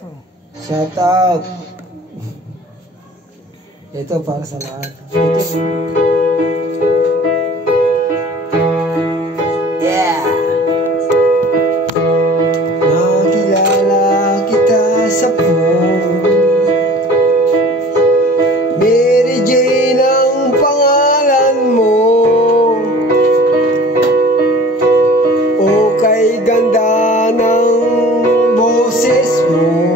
to. Shout out. Ito para sa lahat. Yeah. Nakilala kita sa phone. Mary Jane ang pangalan mo. O kay ganda ng boses mo.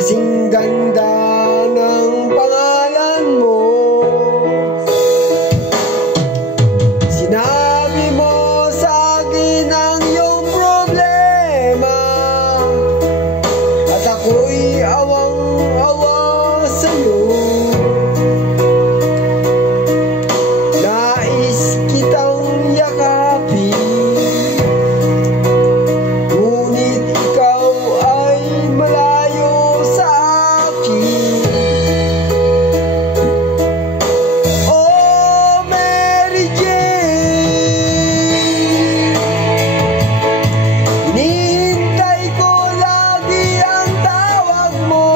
Kasing ganda ng pangalan mo. Sinabi mo sa akin ang iyong problema, at ako'y awang-awa sa'yo. Nais kitang yakapin, ngunit ikaw ay malayo sa akin. Oh, Mary Jane, hinihintay ko lagi ang tawag mo.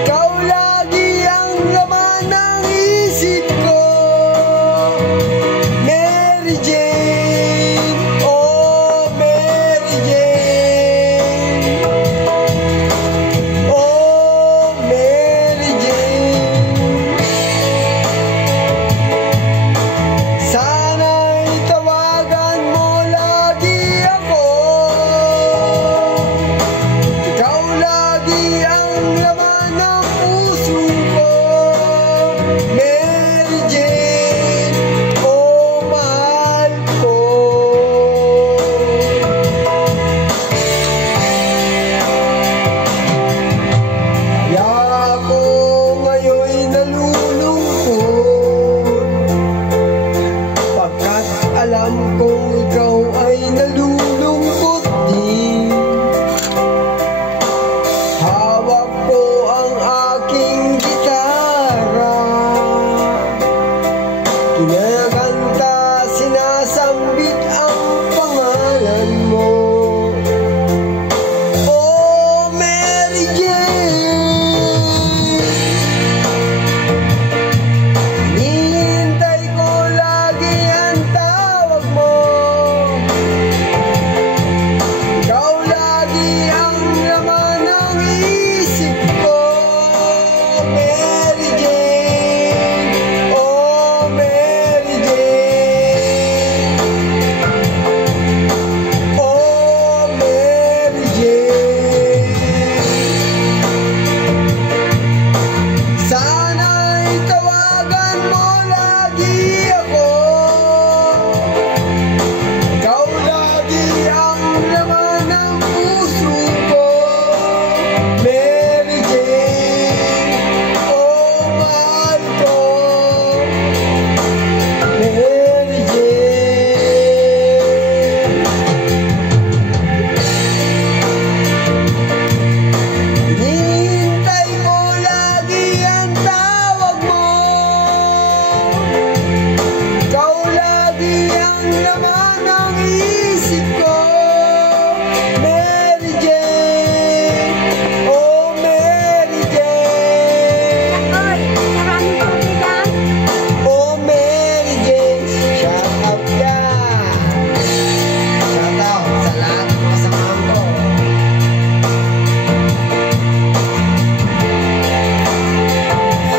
Ikaw lagi ang laman ng isip ko, Mary Jane. Oh, Mary Jane. Oh, Mary Jane. Sana'y tawagan mo lagi ako. Ikaw lagi ang laman ng puso ko, Mary Jane. Oh, mahal ko. Kaya ako ngayon'y nalulungkot, pagkat alam kong ikaw ay nalulungkot.